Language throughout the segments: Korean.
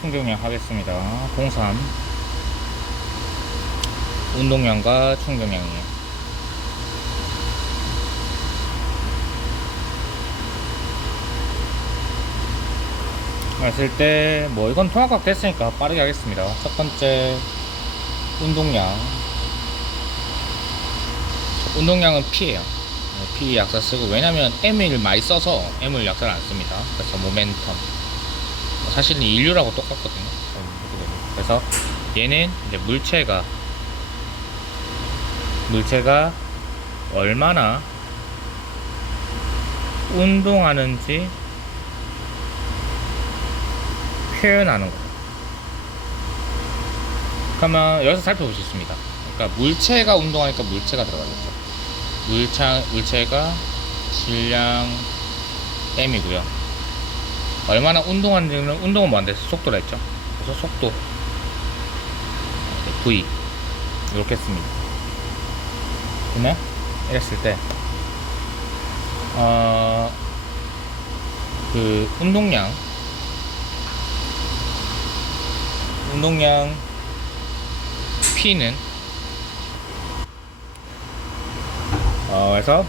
충격량 하겠습니다. 03 운동량과 충격량이에요. 했을 때 뭐 이건 통합각 됐으니까 빠르게 하겠습니다. 첫 번째 운동량은 P예요. P 약자 쓰고, 왜냐면 M을 많이 써서 M을 약자를 안 씁니다. 그래서 모멘텀, 사실은 인류라고 똑같거든요. 그래서 얘는 이제 물체가 얼마나 운동하는지 표현하는 거예요. 그러면 여기서 살펴볼 수 있습니다. 그러니까 물체가 운동하니까 물체가 들어가겠죠. 물체가 질량 M이고요. 얼마나 운동하는지는, 운동은 뭐한데 속도라 했죠. 그래서 속도 V 이렇게 씁니다. 그러면 이랬을 때 그 운동량 P는 그래서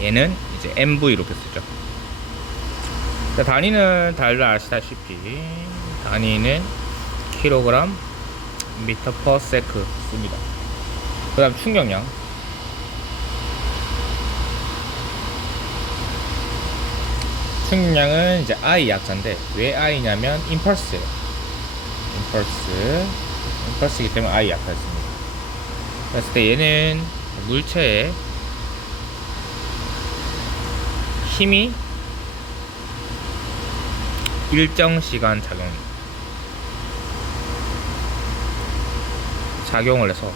얘는 이제 MV 이렇게 쓰죠. 단위는 다들 아시다시피 단위는 킬로그램 미터 퍼 세크 씁니다. 그 다음 충격량은 이제 I 약자인데, 왜 I냐면 임펄스예요. 임펄스이기 때문에 I 약자였습니다. 그랬을 때 얘는 물체의 힘이 일정 시간 작용을 해서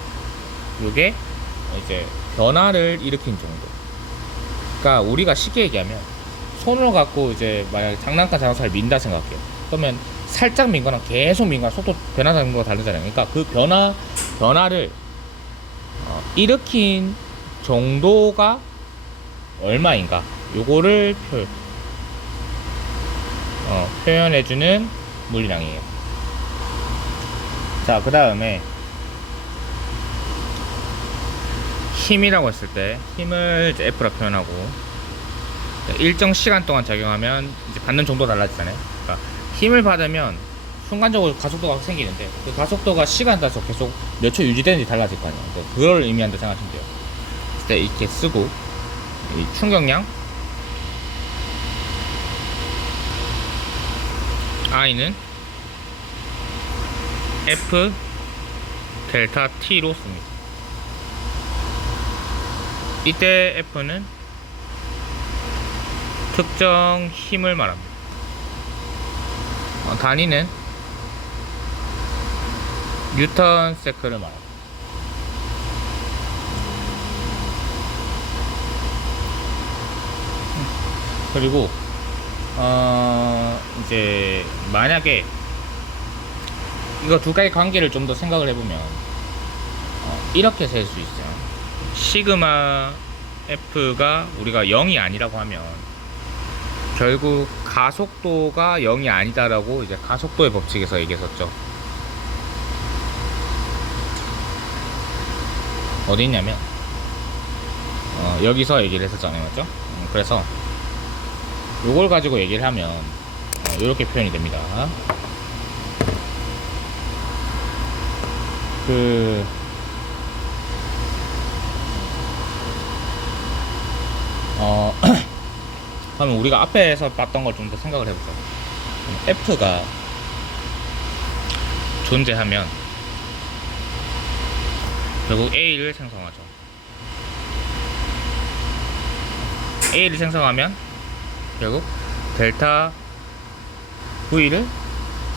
이게 이제 변화를 일으킨 정도. 그러니까 우리가 쉽게 얘기하면 손을 갖고 이제 만약에 장난감 자동차를 민다 생각해요. 그러면 살짝 민 거랑 계속 민 거랑 속도 변화 정도가 다르잖아요. 그러니까 그 변화를 일으킨 정도가 얼마인가, 요거를 표현해주는 물량이에요. 자, 그 다음에 힘이라고 했을 때 힘을 이제 F라 표현하고, 일정 시간 동안 작용하면 이제 받는 정도가 달라지잖아요. 그러니까 힘을 받으면 순간적으로 가속도가 생기는데, 그 가속도가 시간 따라서 계속 몇 초 유지되는지 달라질 거 아니에요. 그걸 의미한다 생각하시면 돼요. 그때 이렇게 쓰고, 이 충격량 I는 F 델타 T로 씁니다. 이때 F는 특정 힘을 말합니다. 단위는 뉴턴 세크를 말합니다. 그리고 이제 만약에 이거 두 가지 관계를 좀 더 생각을 해보면 이렇게 셀 수 있어요. 시그마 F가 우리가 0이 아니라고 하면 결국 가속도가 0이 아니다라고 이제 가속도의 법칙에서 얘기했었죠. 어디 있냐면 여기서 얘기를 했었잖아요, 맞죠? 그래서 요걸 가지고 얘기를 하면 이렇게 표현이 됩니다. 그러면 우리가 앞에서 봤던 걸 좀 더 생각을 해보죠. F가 존재하면 결국 A를 생성하죠. A를 생성하면 결국 델타 V를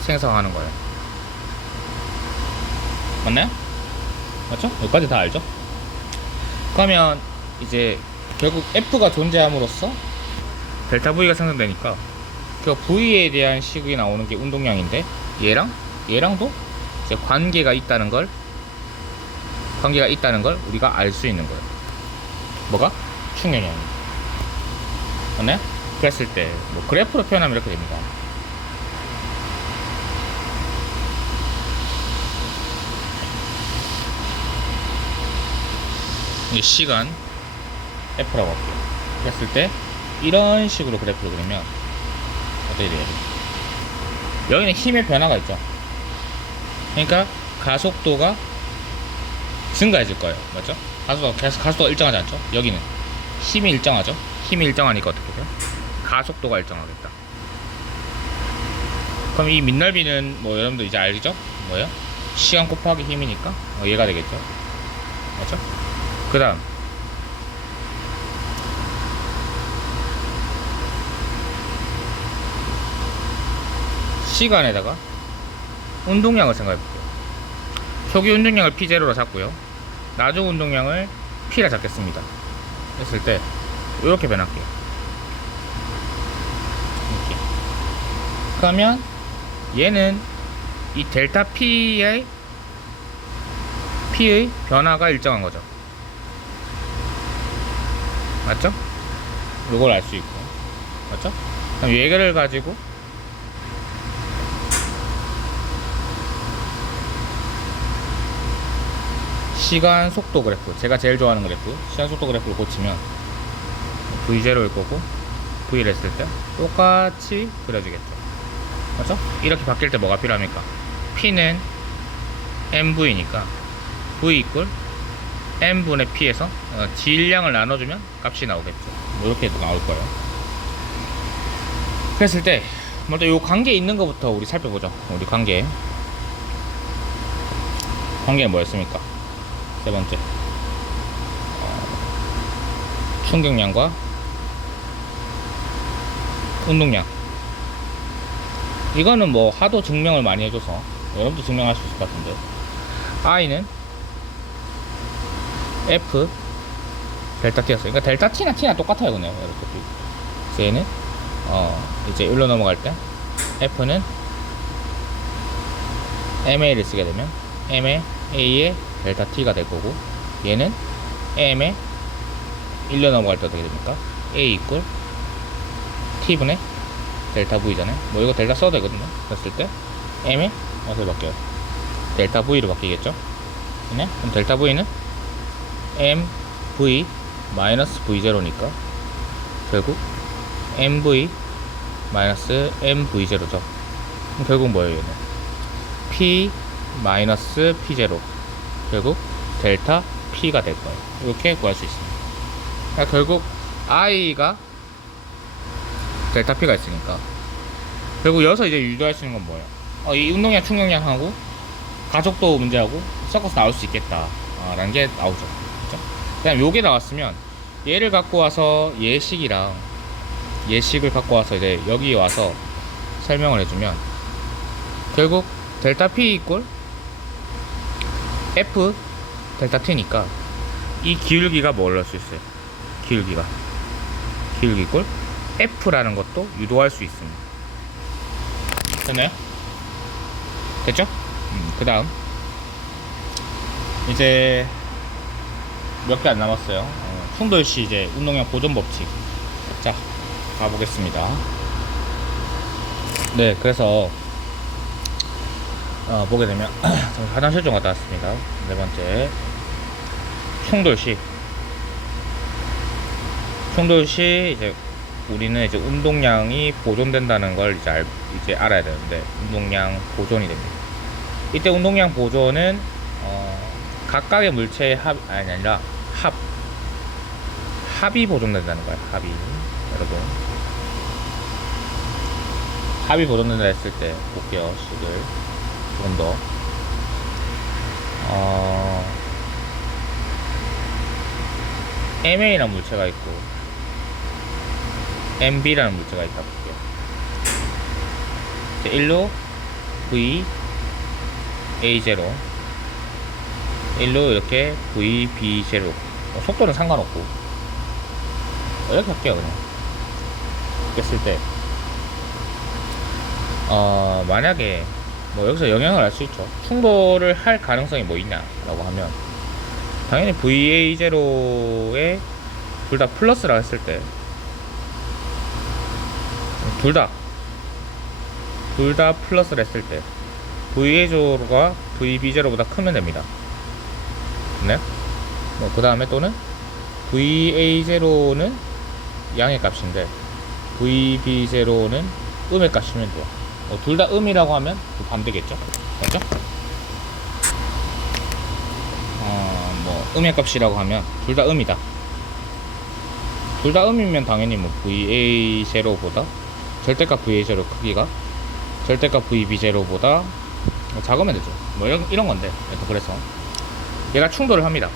생성하는 거예요. 맞나요? 맞죠? 여기까지 다 알죠? 그러면 이제 결국 F가 존재함으로써 델타 V가 생성되니까 그 V에 대한 식이 나오는 게 운동량인데, 얘랑도 이제 관계가 있다는 걸 우리가 알 수 있는 거예요. 뭐가? 충격량입니다. 맞나요? 그랬을 때 뭐 그래프로 표현하면 이렇게 됩니다. 이게 시간 F라고 할게요. 그랬을 때 이런 식으로 그래프를 그리면 어떻게 돼요? 여기는 힘의 변화가 있죠. 그러니까 가속도가 증가해질 거예요. 맞죠? 가속도가 일정하지 않죠? 여기는 힘이 일정하죠? 힘이 일정하니까 어떻게 돼요? 가속도가 일정하겠다. 그럼 이 민넓이는 뭐 여러분들 이제 알죠? 뭐예요? 시간 곱하기 힘이니까 얘가 되겠죠? 맞죠? 그 다음 시간에다가 운동량을 생각해 볼게요. 초기 운동량을 P0로 잡고요. 나중 운동량을 P라 잡겠습니다. 했을 때 이렇게 변할게요. 이렇게. 그러면 얘는 이 델타 P의 변화가 일정한 거죠. 맞죠? 이걸 알 수 있고. 맞죠? 그럼 얘를 가지고 시간 속도 그래프, 제가 제일 좋아하는 그래프, 시간 속도 그래프를 고치면 V0일 거고 V를 했을 때 똑같이 그려지겠죠. 맞죠? 이렇게 바뀔 때 뭐가 필요합니까? P는 MV니까 V 이퀄 M분의 P에서 질량을 나눠주면 값이 나오겠죠. 뭐 이렇게 나올 거예요. 그랬을 때 먼저 요 관계 있는 것부터 우리 살펴보죠. 우리 관계는 뭐였습니까? 세 번째, 충격량과 운동량. 이거는 뭐 하도 증명을 많이 해줘서 여러분도 증명할 수 있을 것 같은데, I는 F 델타 T였어요. 그러니까 델타 T나 T나 똑같아요, 그냥 이렇게. 얘는 이제 1로 넘어갈 때 F는 MA를 쓰게 되면 M의 A의 델타 T가 될 거고, 얘는 M의 1로 넘어갈 때 어떻게 됩니까? A 이퀄 T분의 델타 V잖아요. 뭐 이거 델타 써도 되거든요. 그랬을 때 M의 어떻게 바뀌어요? 델타 V로 바뀌겠죠? 네? 그럼 델타 V는 MV 마이너스 V0니까 결국 MV 마이너스 MV0죠. 그럼 결국 뭐예요, 얘는? P 마이너스 P0, 결국 델타 P가 될 거예요. 이렇게 구할 수 있습니다. 그러니까 결국 I가 델타 P가 있으니까 결국 여기서 이제 유도할 수 있는 건 뭐예요? 이 운동량, 충격량하고 가속도 문제하고 섞어서 나올 수 있겠다 라는 게 나오죠. 그렇죠? 그다음 요게 나왔으면 얘를 갖고 와서 예식이랑 예식을 갖고 와서 이제 여기 와서 설명을 해주면 결국 델타 P 이퀄 F 델타 T니까 이 기울기가 뭘 넣을 수 있어요? 기울기 이퀄 F라는 것도 유도할 수 있습니다. 됐나요? 됐죠? 그 다음 이제 몇 개 안 남았어요. 충돌시 이제 운동량 보존 법칙. 자, 가보겠습니다. 네, 그래서 보게 되면 화장실 좀 갔다 왔습니다. 네 번째, 충돌시 이제 우리는 이제 운동량이 보존된다는 걸 이제 알아야 되는데, 운동량 보존이 됩니다. 이때 운동량 보존은 각각의 물체의 합이 보존된다는 거예요. 합이, 여러분, 합이 보존된다 했을 때 볼게요. 식을 조금 더 MA라는 물체가 있고 MB라는 물체가 있다 볼게요. 1로 V A0, 1로 이렇게 V B0. 속도는 상관없고 이렇게 할게요. 그냥 했을 때 만약에 뭐 여기서 영향을 알 수 있죠. 충돌을 할 가능성이 뭐 있냐라고 하면 당연히 VA0에 둘 다 플러스라고 했을 때 둘 다 플러스를 했을 때 VA0가 VB0보다 크면 됩니다. 네? 뭐 그 다음에 또는 VA0는 양의 값인데 VB0는 음의 값이면 돼요. 뭐 둘 다 음이라고 하면 또 반대겠죠? 맞죠? 뭐 음의 값이라고 하면 둘 다 음이다. 둘 다 음이면 당연히 뭐 VA0보다 절대값 VA0 크기가 절대값 VB0보다 작으면 되죠. 뭐 이런 건데. 그래서 얘가 충돌을 합니다.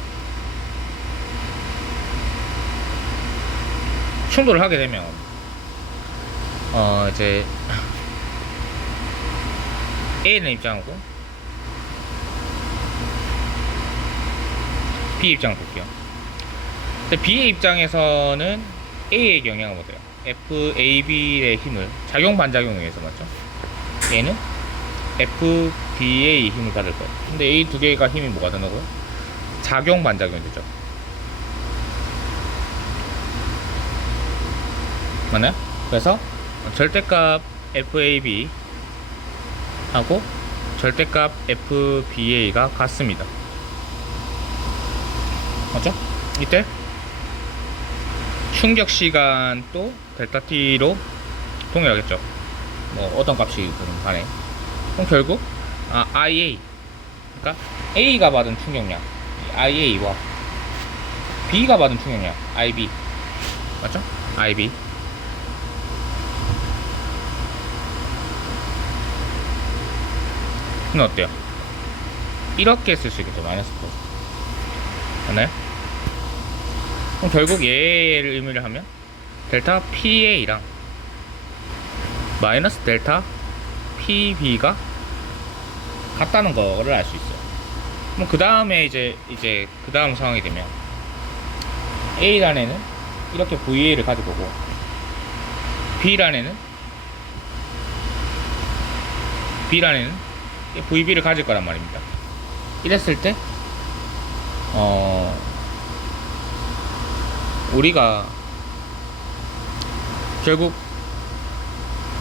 충돌을 하게 되면 이제 A는 입장하고 B 입장을 볼게요. 근데 B의 입장에서는 A의 영향을 못 해요. FAB의 힘을 작용 반작용에 의해서 맞죠? 얘는 FB의 힘을 받을 거예요. 근데 A 두 개가 힘이 뭐가 되나고요? 작용 반작용이 되죠. 맞나요? 그래서 절대값 FAB 하고 절대값 FBA가 같습니다. 맞죠? 이때 충격 시간도 델타 T로 동일하겠죠. 뭐 어떤 값이든 간에. 그럼 결국 IA, 그러니까 A가 받은 충격량 IA와 B가 받은 충격량 IB, 맞죠? IB. 이건 어때요? 이렇게 쓸 수 있겠죠. 마이너스 플러스. 맞나요? 그럼 결국 얘를 의미를 하면 델타 PA랑 마이너스 델타 PB가 같다는 거를 알 수 있어요. 그럼 그 다음에 이제 그 다음 상황이 되면 A란에는 이렇게 VA를 가지고 오고 B란에는 VB를 가질 거란 말입니다. 이랬을 때 우리가 결국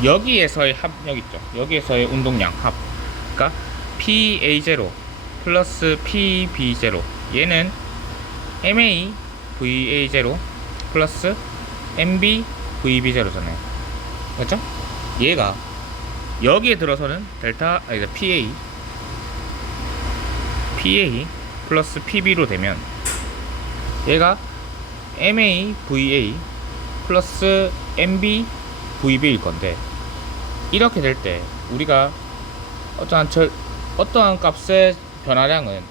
여기에서의 합력 있죠. 여기에서의 운동량 합. 그러니까 PA0 플러스 PB0. 얘는 MA VA0 플러스 MB VB0잖아요. 그렇죠? 얘가 여기에 들어서는 델타 PA 플러스 PB로 되면 얘가 MA VA 플러스 MB VB일 건데, 이렇게 될 때 우리가 어떠한 값의 변화량은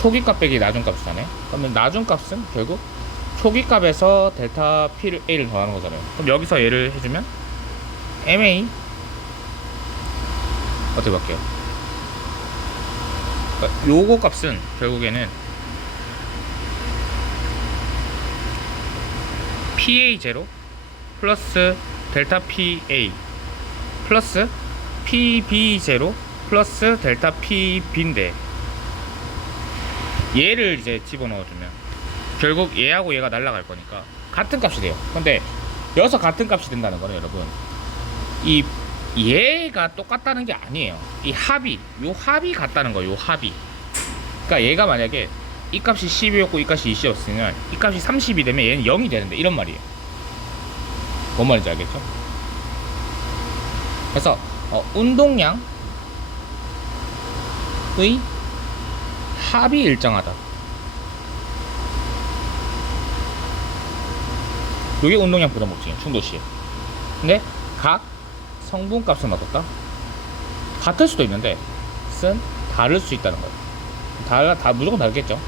초기값 빼기 나중값이잖아요. 그러면 나중값은 결국 초기값에서 델타 P를 더하는 거잖아요. 그럼 여기서 얘를 해주면 MA 어떻게 볼게요? 그러니까 요거 값은 결국에는 PA0 플러스 델타 PA 플러스 PB0 플러스 델타 PB인데, 얘를 이제 집어넣어주면 결국 얘하고 얘가 날아갈 거니까 같은 값이 돼요. 근데 여기서 같은 값이 된다는 거는 여러분, 이 얘가 똑같다는 게 아니에요. 요 합이 같다는 거예요. 요 합이. 그러니까 얘가 만약에 이 값이 10이었고 이 값이 20이었으면 이 값이 30이 되면 얘는 0이 되는데, 이런 말이에요. 뭔 말인지 알겠죠? 그래서 운동량의 합이 일정하다. 이게 운동량 부담 법칙이에요. 충돌 시에. 근데 각 성분 값은 어떨까? 같을 수도 있는데 다를 수 있다는 거예요. 다 무조건 다르겠죠.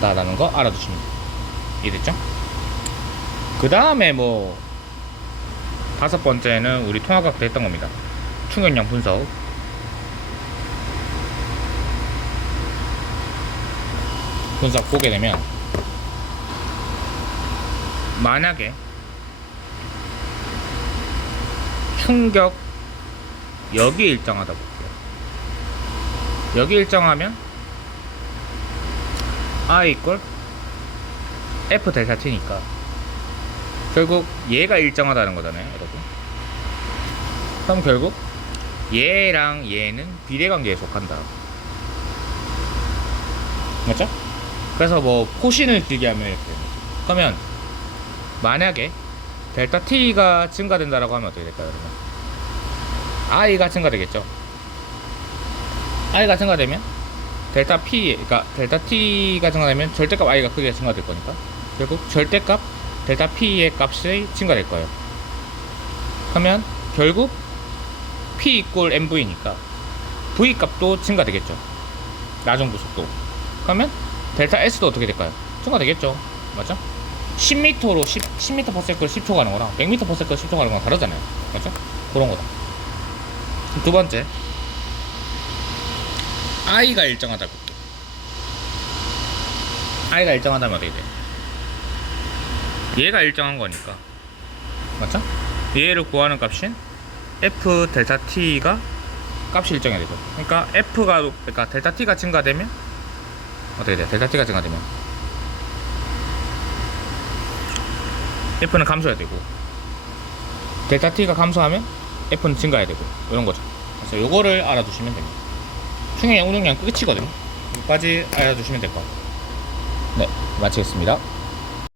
라는 거 알아두시면 돼요. 이해됐죠? 그 다음에 뭐 다섯 번째는 우리 통화각 때 했던 겁니다. 충격량 분석. 보게 되면 만약에 충격 여기 일정하다 볼게요. 여기 일정하면 I 이퀄 F 델타 T니까 결국 얘가 일정하다는 거잖아요, 여러분. 그럼 결국 얘랑 얘는 비례관계에 속한다. 맞죠? 그래서 뭐 포신을 길게 하면 이렇게 되는 거죠. 그러면 만약에 델타 t가 증가된다라고 하면 어떻게 될까요? 그러면 i가 증가되겠죠. i가 증가되면 델타 p, 그러니까 델타 t가 증가되면 절대값 i가 크게 증가될 거니까 결국 절대값 델타 p의 값이 증가될 거예요. 그러면 결국 p 이꼴 mv니까 v 값도 증가되겠죠. 나중부 속도. 그러면 델타 s도 어떻게 될까요? 증가되겠죠. 맞죠? 10m로 10m/s를 10초 가는 거랑 100m/s를 10초 가는 거랑 다르잖아요. 맞죠? 그런 거다. 두 번째, i가 일정하다고 볼게요. i가 일정하다면 어떻게 돼? 얘가 일정한 거니까. 맞죠? 얘를 구하는 값인 f 델타 t가 값이 일정해야 되죠. 그러니까 그러니까 델타 t가 증가되면 어떻게 돼요? 델타 t가 증가되면 f는 감소해야 되고, 델타 t가 감소하면 f는 증가해야 되고, 이런 거죠. 그래서 요거를 알아두시면 됩니다. 충행 운용량 끝이거든요. 여기까지 알아두시면 될 것 같아요. 네, 마치겠습니다.